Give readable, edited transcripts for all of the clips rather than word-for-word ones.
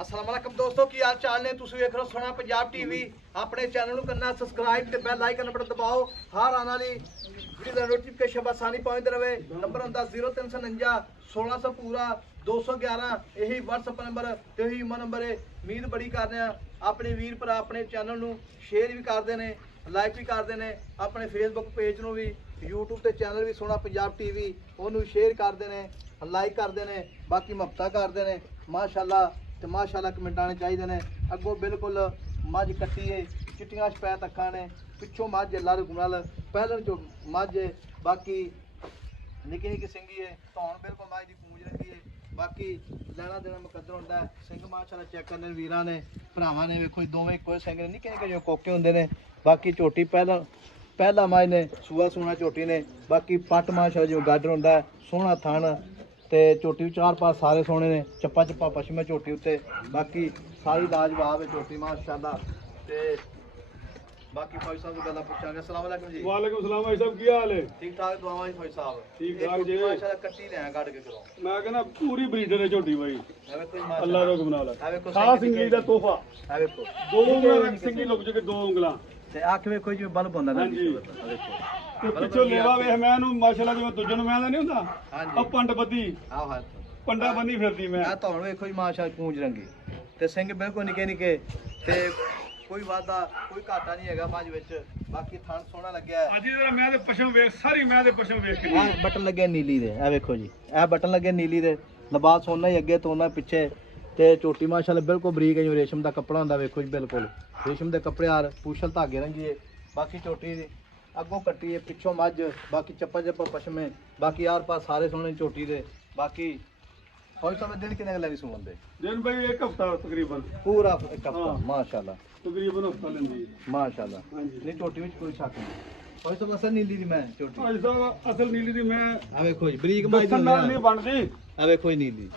अस्सलाम वालेकुम दोस्तों की हाल चाल ने तुम वेख रहे हो सोना पंजाब टीवी। अपने चैनल को करना सबसक्राइब ते बेल आइकन बटन दबाओ। हर आने वाली वीडियो का नोटिफिकेशन आसानी पहुंचते रहे। नंबर होंदा 0349 1600 पूरा 211 यही WhatsApp नंबर ते यही ईमेल नंबर है। उम्मीद बड़ी करने अपने वीर भरा अपने चैनल नू शेयर भी करते हैं, लाइक भी करते हैं। अपने फेसबुक पेज नू भी यूट्यूब ते चैनल भी सोना पंजाब टीवी उन्होंने शेयर करते हैं, लाइक करते हैं, बाकी मुहब्बत करते हैं। माशाअल्लाह तो माशाअल्लाह कमेंट आने चाहिए ने। अगों बिल्कुल मझ कट्टी है, चिट्टियां शपैत अखा ने, पिछों मझ लाल गुनाल पहलन चो मझ है, बाकी निकी निकी सिंगी है, धौन बिल्कुल मझ की पूंज रखी है। बाकी लेना देना मुकद्दर होंदा है। सिंह माशाअल्लाह चेक करने वीरां ने भरावां ने वेखो दोवें इक्को सिंह ने, निक्के निक्के जो कोके होंदे ने। बाकी झोटी पहला मझ ने सूआ सूना झोटी ने। बाकी पट माशाअल्लाह जो गाडर होंदा है, सोहना थण ते झोटी चार पास सारे सोने ने। चप्पा चप्पा पशम है झोटी उत्ते, बाकी सारी लाजवाब है झोटी माशाअल्लाह। ते बाकी फौज साहब को गल्लां पुछांगे। अस्सलाम वालेकुम जी। वालेकुम सलाम भाई साहब, की हाल है? ठीक ठाक दुआवां जी फौज साहब। ठीक ठाक जी। माशाअल्लाह कट्टी ले आ काट के करो। मैं कहना पूरी ब्रीडर है झोटी भाई, एवे कोई अल्लाह माशाअल्लाह रोक बना ला। एवे को खास इंगली दा तोहफा, एवे को दो उंगलां सिंगी लुक जके दो उंगलां ते आख वेखो जी बल्ब होंदा ना। हाँ जी। देखो ते पिछो लेवा वेख मैं नु माशाअल्लाह जिवें दूजे नु मैं नहीं हुंदा हाँ जी। आ पंड बद्दी आओ हां पंडा बन्नी फिरदी मैं। आ धौन वेखो जी माशाअल्लाह पूंज रंगी ते सिंह बिल्कुल निके निके ते कोई वादा कोई घाटा नहीं हैगा मझ विच। बाकी थण सोहना लगया है। आज जरा मैं ते पशम वेख, सारी मैं ते पशम वेख के आ बटन लगे नीली दे, ए वेखो जी ए बटन लगे नीली दे। लबास सोना ही अगे तो पिछे ते झोटी माशाअल्लाह बिल्कुल बरीक है, जो रेशम का कपड़ा होंदा वेखो जी बिल्कुल रेशम के कपड़े आर पूछल धागे रंगी है। बाकी झोटी अगों कट्टी है, पिछों मझ, बाकी चप्पा चप्पा पशम है। बाकी आर पास सारे सोने झोटी दे। बाकी फौज साहब दिन कितने लगी सुमन दे? दिन भाई एक हफ्ता तकरीबन, पूरा एक हफ्ता हाँ। माशाअल्लाह तकरीबन हफ्ता लेंदी माशाअल्लाह। हाँ जी। नहीं झोटी में कोई शक नहीं। फौज साहब असल नीली दी मैं झोटी भाई साहब असल नीली दी मैं आ वेखो जी बरीक मझ दसन नाल नहीं बनदी, आ वेखो जी नीली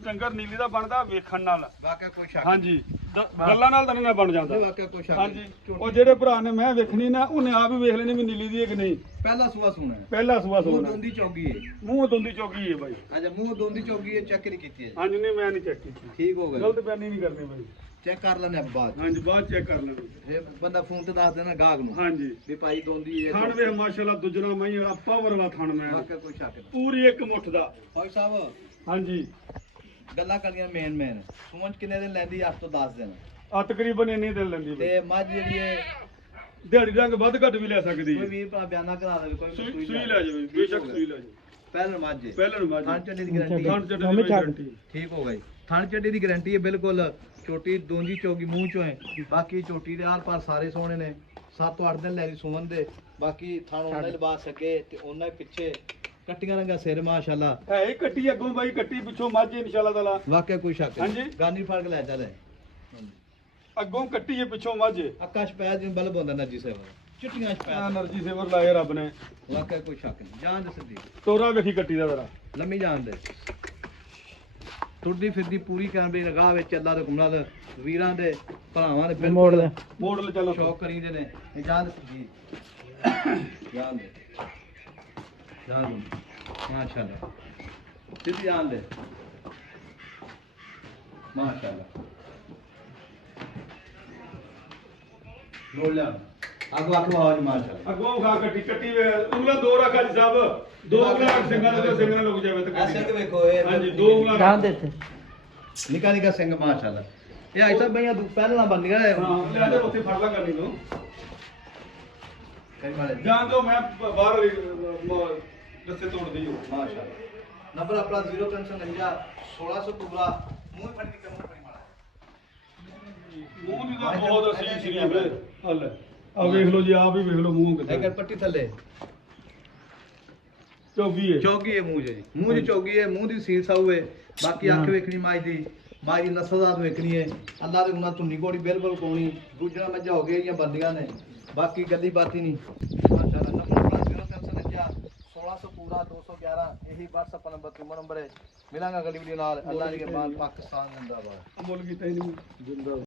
डंगर नीली दा बनदा वेखण नाल। वाकई कोई शक हाँ जी, ਗੱਲਾਂ ਨਾਲ ਤਾਂ ਨਹੀਂ ਨਾ ਬਣ ਜਾਂਦਾ। नहीं वाकई कोई शक ਹਾਂਜੀ नहीं। ਉਹ ਜਿਹੜੇ ਭਰਾ ਨੇ ਮੈਂ ਵੇਖਣੀ ਨਾ ਉਹਨੇ ਆਪ ਹੀ ਵੇਖ ਲੈਣੀ ਵੀ ਨੀਲੀ ਦੀ ਹੈ ਕਿ ਨਹੀਂ। पहला सुआ सुना है, ਪਹਿਲਾ ਸੁਆ मुंह ਸੋਣਾ दोंदी चौगी है। ਮੂੰਹ ਦੁੰਦੀ ਚੌਕੀ ਹੈ ਬਾਈ। अच्छा मुंह दोंदी चौगी है, चेक नहीं की है। ਹਾਂਜੀ ਨਹੀਂ ਮੈਂ ਨਹੀਂ ਚੈੱਕ ਕੀਤੀ, ठीक हो गया, ਗਲਤ ਬਿਆਨੀ ਨਹੀਂ ਕਰਨੀ ਬਾਈ। चेक कर लेने अब बाद ਹਾਂਜੀ ਬਾਅਦ ਚੈੱਕ ਕਰ ਲੈਣੀ। ये बंदा फोन ते दस देना गाहक नु ਹਾਂਜੀ भी भाई दोंदी है। ਥਣ ਵੇ ਮਾਸ਼ਾਅੱਲਾ ਦੁਜਣਾ ਮਈ ਵਾਲਾ ਪਾਵਰ ਵਾਲਾ ਥਣ ਮੈਂ वाकई कोई शक नहीं। ਪੂਰੀ ਇੱਕ ਮੁੱਠ ਦਾ। फौज साहब ਹਾਂਜੀ गल्ला करियां मेन सुमन किन्ने दिन लैंदी? 8 तो 10 दिन। ਆ ਤਕਰੀਬਨ ਇੰਨੀ ਦਿਨ ਲੈਂਦੀ ते ਬਾਈ। मझ जेडी है ਦਿਹਾੜੀ ਰੰਗ ਵੱਧ ਘੱਟ ਵੀ ਲੈ ਸਕਦੀ कोई ਹੈ। भी भरा बयाना करा दे, कोई ਸੂਈ ਲੈ ਜਾਵੇ, ਬੇਸ਼ੱਕ ਸੂਈ ਲੈ ਜਾਵੇ। पहले मझ है, ਪਹਿਲਾਂ ਨੂੰ थान ਮਾਜੀ चड्डी दी गारंटी ਥਣ ਚੱਟੇ ਦੀ ਗਾਰੰਟੀ। ठीक हो गई। थान चड्डी दी गारंटी है बिल्कुल। चोटी दोंदी चौगी मुंह चो है। बाकी चोटी दे आर पार सारे सोने ने। 7 तो 8 दिन लै ली सुमन दे। बाकी थान उन्ना लिबास सके ते उन्ना पिछे कट्टियां रंगा सिर माशाअल्लाह। ਹੈ ਹੀ ਕੱਟੀ ਅੱਗੋਂ ਬਾਈ, ਕੱਟੀ ਪਿੱਛੋਂ ਮੱਝ ਇਨਸ਼ਾਅੱਲਾ ਤਾਲਾ। वाकई कोई शक हाँ नहीं। जी। गानी फर्क लै चले ਅੱਗੋਂ ਕੱਟੀ ਹੈ ਪਿੱਛੋਂ ਮੱਝ। आकाश पैर जिन बल्ब होंदा नजी से चिट्टियां ਆ पैर। એનર્ਜੀ ਸੇਵਰ ਲਾਏ ਰੱਬ ਨੇ। वाकई कोई शक नहीं। जान दे सिद्धी ਤੋਰਾ ਵੇਖੀ ਕੱਟੀ ਦਾ ਜ਼ਰਾ। लम्मी जान दे टुरदी फिरदी पूरी कैमरे लगा विच अल्लाह दे हुकम नाल वीरां दे भरावां दे बिल्कुल ਮੋਡਲ ਚੱਲੋ शौक करीदे ने। ये जान दे सिद्धी जान दे माशाअल्लाह सिद्धी जान दे माशाअल्लाह। बोल ले आगो आगो आवाज माशाअल्लाह। ਅੱਗੋਂ ਖਾ ਕੱਟੀ ਕੱਟੀ ਵੇ ਉਂਗਲਾਂ ਦੋ ਰੱਖ ਜੀ ਸਾਹਿਬ, ਦੋ ਉਂਗਲਾਂ ਰੱਖ ਸਿੰਘਾਂ ਦੇ, ਸਿੰਘਾਂ ਨਾਲ ਲੁਕ ਜਾਵੇ ਤੇ ऐसे के देखो ये ਹਾਂਜੀ ਦੋ ਉਂਗਲਾਂ जान दे निका निका सिंह माशाअल्लाह। ये ऐसा भैया पहला बन गया है। ਹਾਂ ਲੈ ਜਾ ਉੱਥੇ ਫੜ ਲਾ ਕਰਨੀ ਨੂੰ कई मारे ਜਾਣ ਦੋ ਮੈਂ ਬਾਹਰ ਰੱਸੇ ਤੋੜਦੀ ਹੂੰ। माशाअल्लाह। नंबर अपना 0349 1600 पूरा मुंह फड़ के मुंह फड़ी मारा ਮੂੰਹ ਦੀ ਤਾਂ ਬਹੁਤ ਅਸੀਮ ਸੀਰੀ ਵੀਰੇ। ਹੱਲ ਆ ਵੇਖ ਲਓ ਜੀ, ਆਪ ਹੀ ਵੇਖ ਲਓ ਮੂੰਹ लेकिन ਕਿੱਥੇ पट्टी थले ਚੌਗੀ ਹੈ। चौकी है मुंह जी, मुंह दी चौकी है, मुंह दी सील साऊ है। बाकी अख वेखनी माई दी नस्लदार वेखनी है। अल्लाह दे गुना धुनी कोड़ी बिल्कुल कोनी गुजरा मज्जा हो गई बंदियां ने। बाकी गली बाती नहीं माशाअल्लाह। नंबर अपना 0349 1600 पूरा 211 यही WhatsApp नंबर है। मिलांगा अगली वीडियो नाल। अल्लाह के बाद पाकिस्तान जिंदाबाद। ਮੁੱਲ ਕੀਤਾ ਹੀ ਨਹੀਂ ਜਿੰਦਾ।